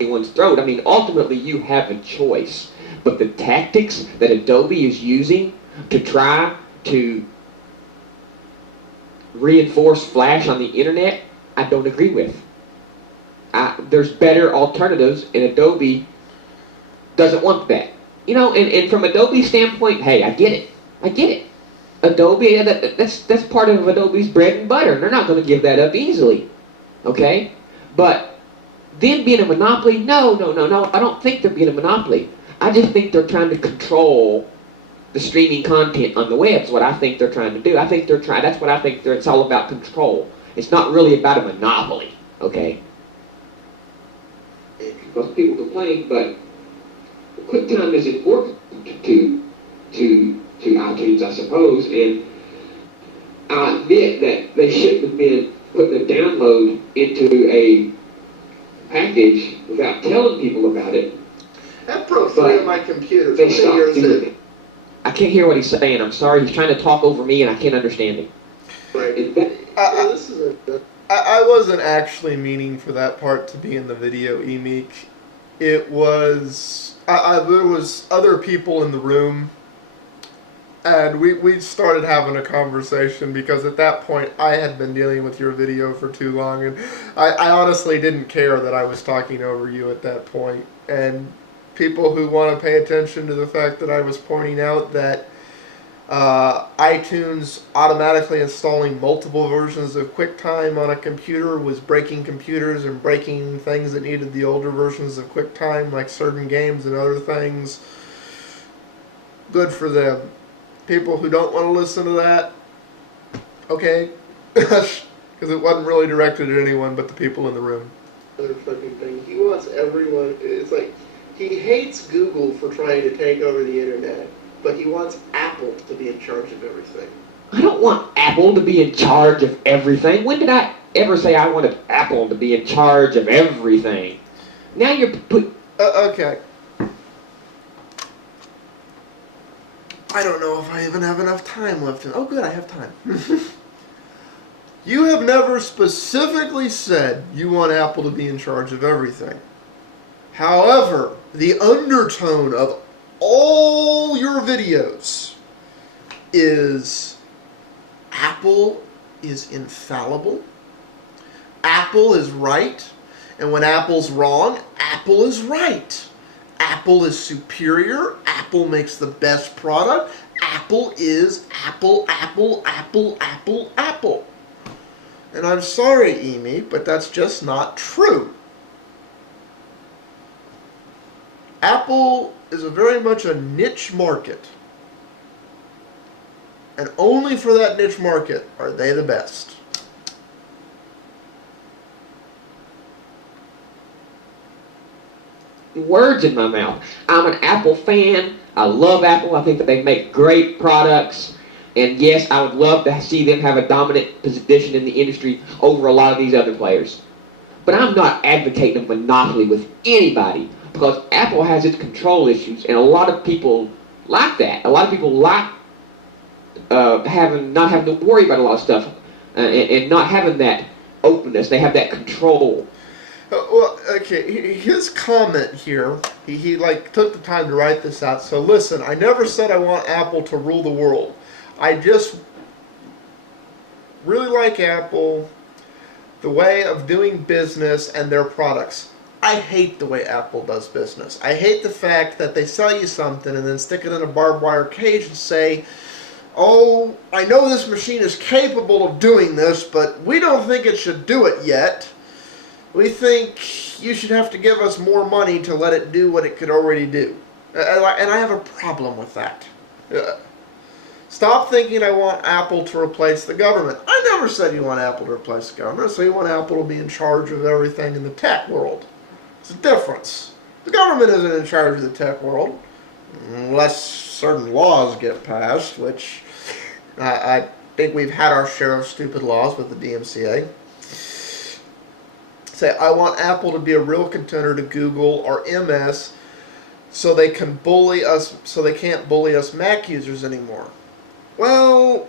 Anyone's throat. I mean, ultimately you have a choice. But the tactics that Adobe is using to try to reinforce Flash on the internet, I don't agree with. There's better alternatives, and Adobe doesn't want that. You know, and from Adobe's standpoint, hey, I get it. I get it. Adobe, that's part of Adobe's bread and butter. They're not going to give that up easily. Okay? But them being a monopoly, no. I don't think they're being a monopoly. I just think they're trying to control the streaming content on the web is what I think they're trying to do. I think they're trying, that's what I think it's all about, control. It's not really about a monopoly, okay? Because people complain, but QuickTime is important to iTunes, I suppose, and I admit that they shouldn't have been putting a download into a package without telling people about it. That broke three of my computers. They stopped doing it. I can't hear what he's saying. I'm sorry. He's trying to talk over me, and I can't understand him. I wasn't actually meaning for that part to be in the video, Emeek. It was... there was other people in the room, and we started having a conversation because at that point I had been dealing with your video for too long, and I honestly didn't care that I was talking over you at that point. And people who want to pay attention to the fact that I was pointing out that iTunes automatically installing multiple versions of QuickTime on a computer was breaking computers and breaking things that needed the older versions of QuickTime, like certain games and other things. Good for them. People who don't want to listen to that, okay, because it wasn't really directed at anyone but the people in the room. Other fucking thing. He wants everyone. It's like he hates Google for trying to take over the internet, but he wants Apple to be in charge of everything. I don't want Apple to be in charge of everything. When did I ever say I wanted Apple to be in charge of everything? Now you're okay. I don't know if I even have enough time left. Oh, good, I have time. You have never specifically said you want Apple to be in charge of everything. However, the undertone of all your videos is Apple is infallible, Apple is right, and when Apple's wrong, Apple is right. Apple is superior, Apple makes the best product, Apple is Apple. And I'm sorry, Emeek, but that's just not true. Apple is very much a niche market. And only for that niche market are they the best. Words in my mouth. I'm an Apple fan. I love Apple. I think that they make great products. And yes, I would love to see them have a dominant position in the industry over a lot of these other players. But I'm not advocating a monopoly with anybody, because Apple has its control issues, and a lot of people like that. A lot of people like not having to worry about a lot of stuff, and not having that openness. They have that control. Well, okay, his comment here, he like took the time to write this out. So listen, I never said I want Apple to rule the world. I just really like Apple, the way of doing business and their products. I hate the way Apple does business. I hate the fact that they sell you something and then stick it in a barbed wire cage and say, oh, I know this machine is capable of doing this, but we don't think it should do it yet. We think you should have to give us more money to let it do what it could already do. And I have a problem with that. Stop thinking I want Apple to replace the government. I never said you want Apple to replace the government. I said you want Apple to be in charge of everything in the tech world. It's a difference. The government isn't in charge of the tech world, unless certain laws get passed, which I think we've had our share of stupid laws with the DMCA. Say, I want Apple to be a real contender to Google or MS so they can bully us, so they can't bully us Mac users anymore. Well,